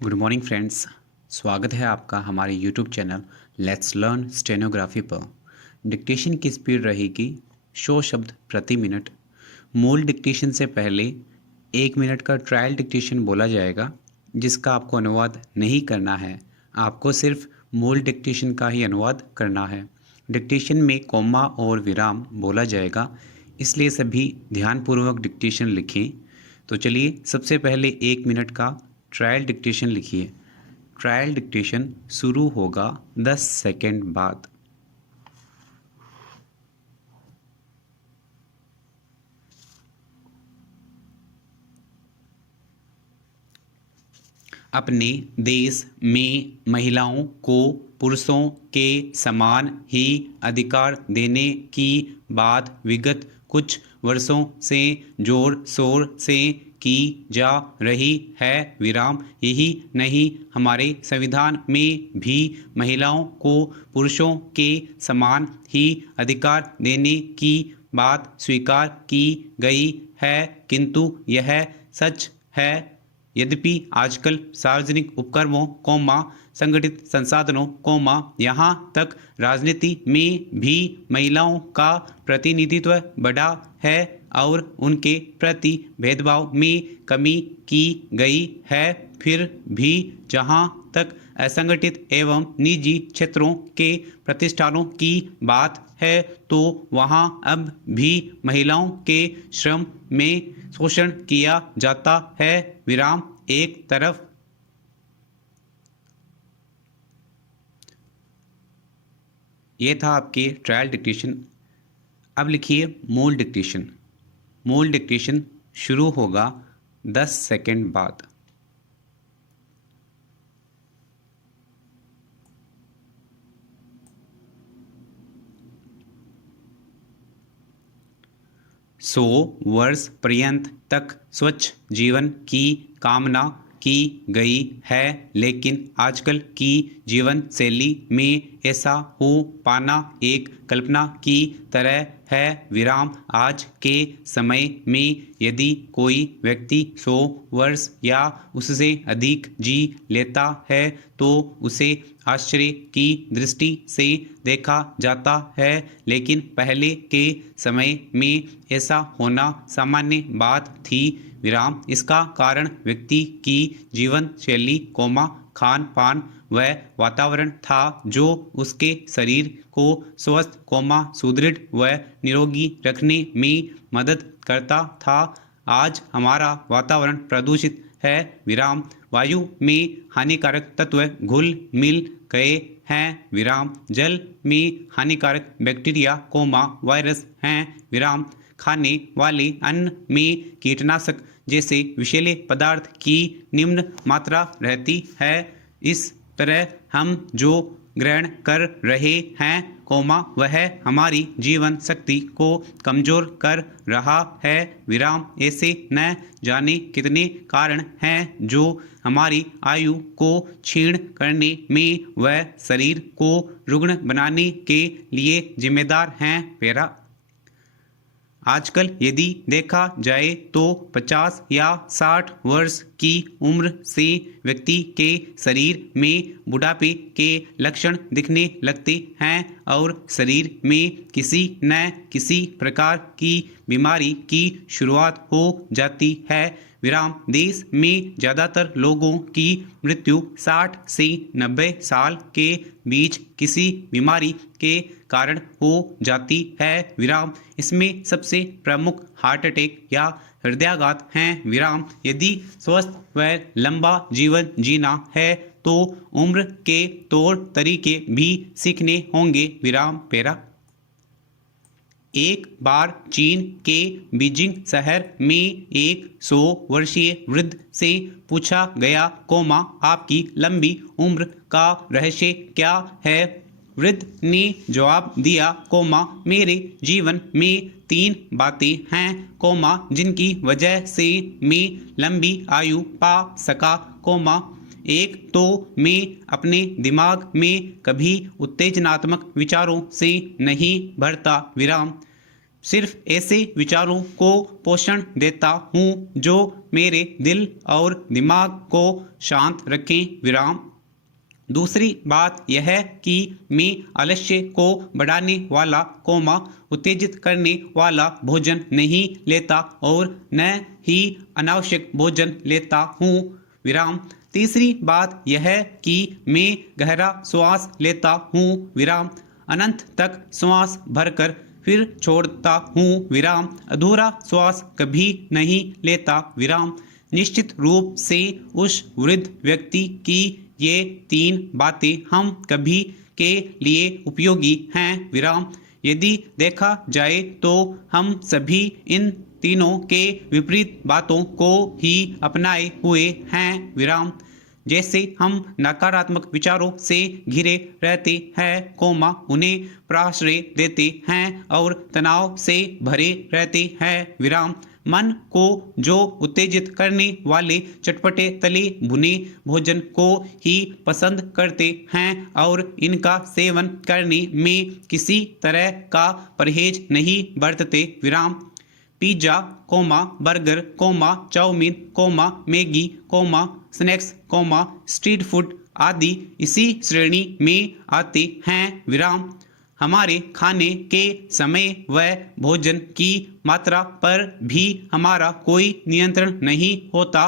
Good morning friends. स्वागत है आपका हमारे YouTube channel let's learn stenography पर। डिक्टेशन की स्पीड रहेगी 100 शब्द प्रति मिनट। मूल डिक्टेशन से पहले 1 मिनट का ट्रायल डिक्टेशन बोला जाएगा, जिसका आपको अनुवाद नहीं करना है। आपको सिर्फ मूल डिक्टेशन का ही अनुवाद करना है। डिक्टेशन में कॉमा और विराम बोला जाएगा, इसलिए सभी ध्यानपूर्वक डिक्टेशन लिखें। तो चलिए सबसे पहले 1 मिनट का ट्रायल डिक्टेशन लिखिए। ट्रायल डिक्टेशन शुरू होगा 10 सेकंड बाद। अपने देश में महिलाओं को पुरुषों के समान ही अधिकार देने की बात विगत कुछ वर्षों से जोर शोर से की जा रही है। विराम। यही नहीं, हमारे संविधान में भी महिलाओं को पुरुषों के समान ही अधिकार देने की बात स्वीकार की गई है, किंतु यह सच है यद्यपि आजकल सार्वजनिक उपक्रमों संगठित संसाधनों यहाँ तक राजनीति में भी महिलाओं का प्रतिनिधित्व बढ़ा है और उनके प्रति भेदभाव में कमी की गई है। फिर भी जहाँ तक असंगठित एवं निजी क्षेत्रों के प्रतिष्ठानों की बात है, तो वहाँ अब भी महिलाओं के श्रम में शोषण किया जाता है। विराम। एक तरफ ये था आपके ट्रायल डिक्टेशन। अब लिखिए मूल डिक्टेशन। मूल डिक्टेशन शुरू होगा 10 सेकंड बाद। सौ वर्ष पर्यंत तक स्वच्छ जीवन की कामना की गई है, लेकिन आजकल की जीवन शैली में ऐसा हो पाना एक कल्पना की तरह है। विराम। आज के समय में यदि कोई व्यक्ति 100 वर्ष या उससे अधिक जी लेता है, तो उसे आश्चर्य की दृष्टि से देखा जाता है, लेकिन पहले के समय में ऐसा होना सामान्य बात थी। विराम। इसका कारण व्यक्ति की जीवन शैली, खान पान व वातावरण था, जो उसके शरीर को स्वस्थ, सुदृढ़ व निरोगी रखने में मदद करता था। आज हमारा वातावरण प्रदूषित है। विराम। वायु में हानिकारक तत्व घुल मिल गए हैं। विराम। जल में हानिकारक बैक्टीरिया, वायरस हैं। विराम। खाने वाले अन्न में कीटनाशक जैसे विषैले पदार्थ की निम्न मात्रा रहती है। इस तरह हम जो ग्रहण कर रहे हैं, वह हमारी जीवन शक्ति को कमजोर कर रहा है। विराम। ऐसे न जाने कितने कारण हैं जो हमारी आयु को क्षीण करने में व शरीर को रुग्ण बनाने के लिए जिम्मेदार हैं। पेरा। आजकल यदि देखा जाए तो 50 या 60 वर्ष की उम्र से व्यक्ति के शरीर में बुढ़ापे के लक्षण दिखने लगते हैं और शरीर में किसी न किसी प्रकार की बीमारी की शुरुआत हो जाती है। विराम। देश में ज़्यादातर लोगों की मृत्यु 60 से 90 साल के बीच किसी बीमारी के कारण हो जाती है। विराम। इसमें सबसे प्रमुख हार्ट अटैक या हृदयाघात हैं। विराम। यदि स्वस्थ व लंबा जीवन जीना है तो उम्र के तौर तरीके भी सीखने होंगे। विराम। पेरा। एक बार चीन के बीजिंग शहर में एक 100 वर्षीय वृद्ध से पूछा गया, आपकी लंबी उम्र का रहस्य क्या है? वृद्ध ने जवाब दिया, मेरे जीवन में 3 बातें हैं, जिनकी वजह से मैं लंबी आयु पा सका। एक तो मैं अपने दिमाग में कभी उत्तेजनात्मक विचारों से नहीं भरता। विराम। सिर्फ ऐसे विचारों को पोषण देता हूँ जो मेरे दिल और दिमाग को शांत रखें। विराम। दूसरी बात यह है कि मैं आलस्य को बढ़ाने वाला उत्तेजित करने वाला भोजन नहीं लेता और न ही अनावश्यक भोजन लेता हूँ। विराम। तीसरी बात यह है कि मैं गहरा श्वास लेता हूँ। विराम। अनंत तक श्वास भरकर फिर छोड़ता हूँ। विराम। अधूरा श्वास कभी नहीं लेता। विराम। निश्चित रूप से उस वृद्ध व्यक्ति की ये 3 बातें हम कभी के लिए उपयोगी हैं। विराम। यदि देखा जाए तो हम सभी इन तीनों के विपरीत बातों को ही अपनाए हुए हैं। विराम। जैसे हम नकारात्मक विचारों से घिरे रहते हैं, उन्हें प्रश्रय देते हैं और तनाव से भरे रहते हैं। विराम। मन को जो उत्तेजित करने वाले चटपटे तले भुने भोजन को ही पसंद करते हैं और इनका सेवन करने में किसी तरह का परहेज नहीं बरतते। विराम। Pizza, burger, chowmein, Maggi, snacks, street food आदि इसी श्रेणी में आते हैं। विराम। हमारे खाने के समय व भोजन की मात्रा पर भी हमारा कोई नियंत्रण नहीं होता,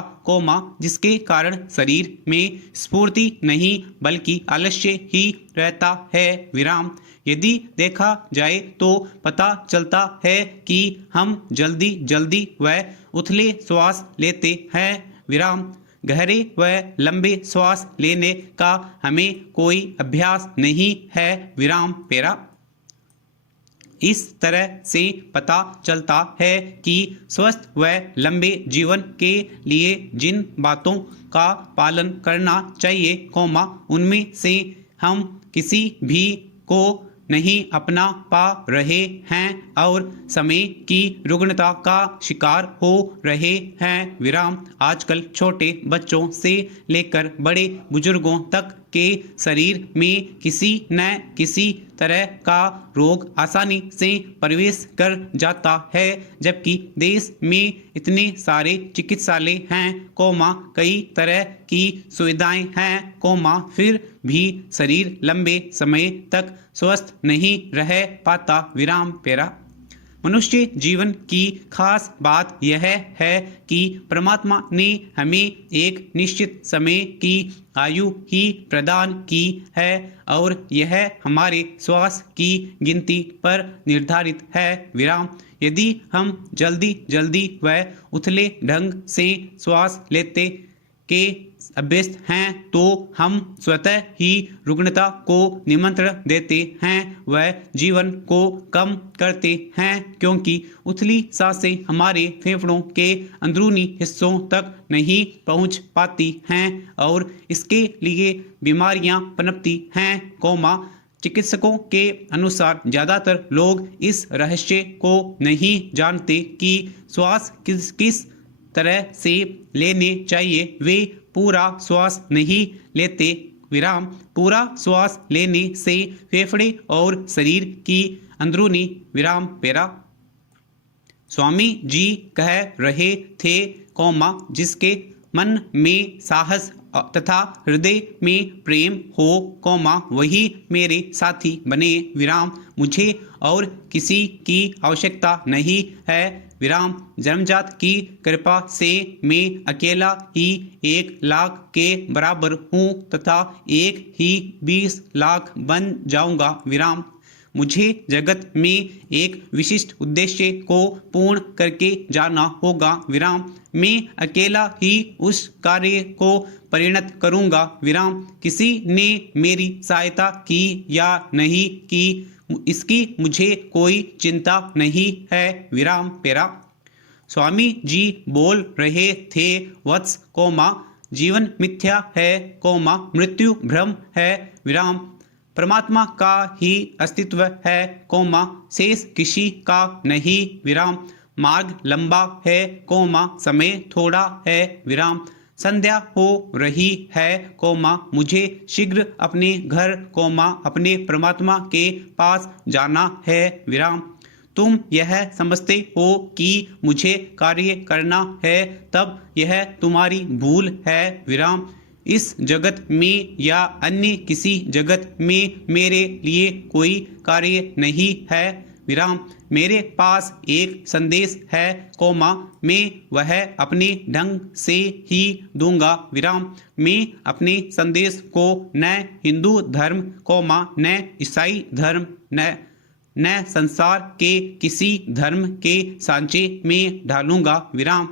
जिसके कारण शरीर में स्फूर्ति नहीं बल्कि आलस्य ही रहता है। विराम। यदि देखा जाए तो पता चलता है कि हम जल्दी जल्दी व उथले श्वास लेते हैं। विराम। गहरे व लंबे श्वास लेने का हमें कोई अभ्यास नहीं है। विराम। पेरा। इस तरह से पता चलता है कि स्वस्थ व लंबे जीवन के लिए जिन बातों का पालन करना चाहिए, उनमें से हम किसी भी को नहीं अपना पा रहे हैं और समय की रुग्णता का शिकार हो रहे हैं। विराम। आजकल छोटे बच्चों से लेकर बड़े बुजुर्गों तक के शरीर में किसी न किसी तरह का रोग आसानी से प्रवेश कर जाता है, जबकि देश में इतने सारे चिकित्सालय हैं, कई तरह की सुविधाएं हैं, फिर भी शरीर लंबे समय तक स्वस्थ नहीं रह पाता। विराम। पेरा। मनुष्य जीवन की खास बात यह है कि परमात्मा ने हमें एक निश्चित समय की आयु ही प्रदान की है और यह हमारे श्वास की गिनती पर निर्धारित है। विराम। यदि हम जल्दी जल्दी व उथले ढंग से श्वास लेते के अभ्यस्त हैं तो हम स्वतः ही रुग्णता को निमंत्रण देते हैं व जीवन को कम करते हैं, क्योंकि उथली सांसें हमारे फेफड़ों के अंदरूनी हिस्सों तक नहीं पहुंच पाती हैं और इसके लिए बीमारियां पनपती हैं, चिकित्सकों के अनुसार ज्यादातर लोग इस रहस्य को नहीं जानते कि श्वास किस तरह से लेने चाहिए। वे पूरा श्वास नहीं लेते। विराम। पूरा श्वास लेने से फेफड़े और शरीर की अंदरूनी विराम। पेरा। स्वामी जी कह रहे थे, जिसके मन में साहस तथा हृदय में प्रेम हो, वही मेरे साथी बने। विराम। मुझे और किसी की आवश्यकता नहीं है। विराम। जन्मजात की कृपा से मैं अकेला ही 1 लाख के बराबर हूँ तथा एक ही 20 लाख बन जाऊंगा। विराम। मुझे जगत में एक विशिष्ट उद्देश्य को पूर्ण करके जाना होगा। विराम। मैं अकेला ही उस कार्य को परिणत करूंगा। विराम। किसी ने मेरी सहायता की या नहीं की, इसकी मुझे कोई चिंता नहीं है। विराम। पेरा। स्वामी जी बोल रहे थे, वत्स, जीवन मिथ्या है, मृत्यु भ्रम है। विराम। परमात्मा का ही अस्तित्व है, शेष किसी का नहीं। विराम। मार्ग लंबा है, समय थोड़ा है। विराम। संध्या हो रही है, मुझे शीघ्र अपने घर, अपने परमात्मा के पास जाना है। विराम। तुम यह समझते हो कि मुझे कार्य करना है, तब यह तुम्हारी भूल है। विराम। इस जगत में या अन्य किसी जगत में मेरे लिए कोई कार्य नहीं है। विराम। मेरे पास एक संदेश है, कोमा, मैं वह अपने ढंग से ही दूंगा। विराम। मैं अपने संदेश को न हिंदू धर्म, कोमा, न ईसाई धर्म, न संसार के किसी धर्म के सांचे में ढालूंगा। विराम।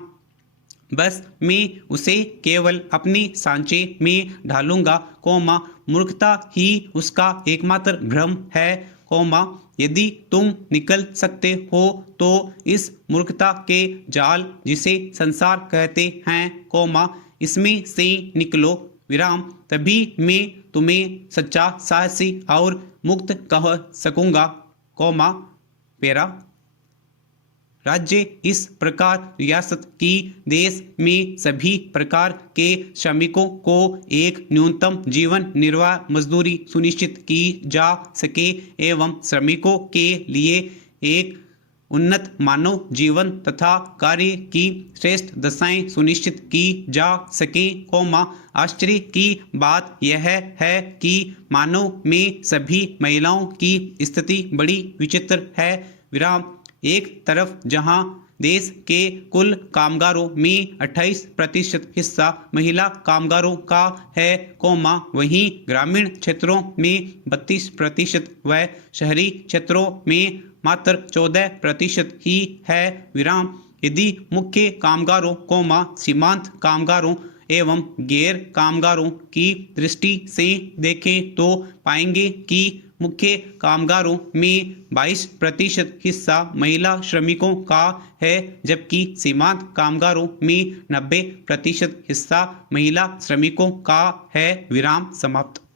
बस मैं उसे केवल अपने सांचे में ढालूंगा, कोमा, मूर्खता ही उसका एकमात्र भ्रम है, कोमा। यदि तुम निकल सकते हो तो इस मूर्खता के जाल जिसे संसार कहते हैं, कोमा, इसमें से निकलो। विराम। तभी मैं तुम्हें सच्चा, साहसी और मुक्त कह सकूंगा, कोमा। पेरा। राज्य इस प्रकार रियासत की देश में सभी प्रकार के श्रमिकों को एक न्यूनतम जीवन निर्वाह मजदूरी सुनिश्चित की जा सके एवं श्रमिकों के लिए एक उन्नत मानव जीवन तथा कार्य की श्रेष्ठ दशाएं सुनिश्चित की जा सके, कोमा। आश्चर्य की बात यह है कि मानव में सभी महिलाओं की स्थिति बड़ी विचित्र है। विराम। एक तरफ जहां देश के कुल कामगारों में 28% हिस्सा महिला कामगारों का है, कोमा, वहीं ग्रामीण क्षेत्रों में 32% व शहरी क्षेत्रों में मात्र 14% ही है। विराम। यदि मुख्य कामगारों, कोमा, सीमांत कामगारों एवं गैर कामगारों की दृष्टि से देखें तो पाएंगे कि मुख्य कामगारों में 22% हिस्सा महिला श्रमिकों का है, जबकि सीमांत कामगारों में 90% हिस्सा महिला श्रमिकों का है। विराम समाप्त।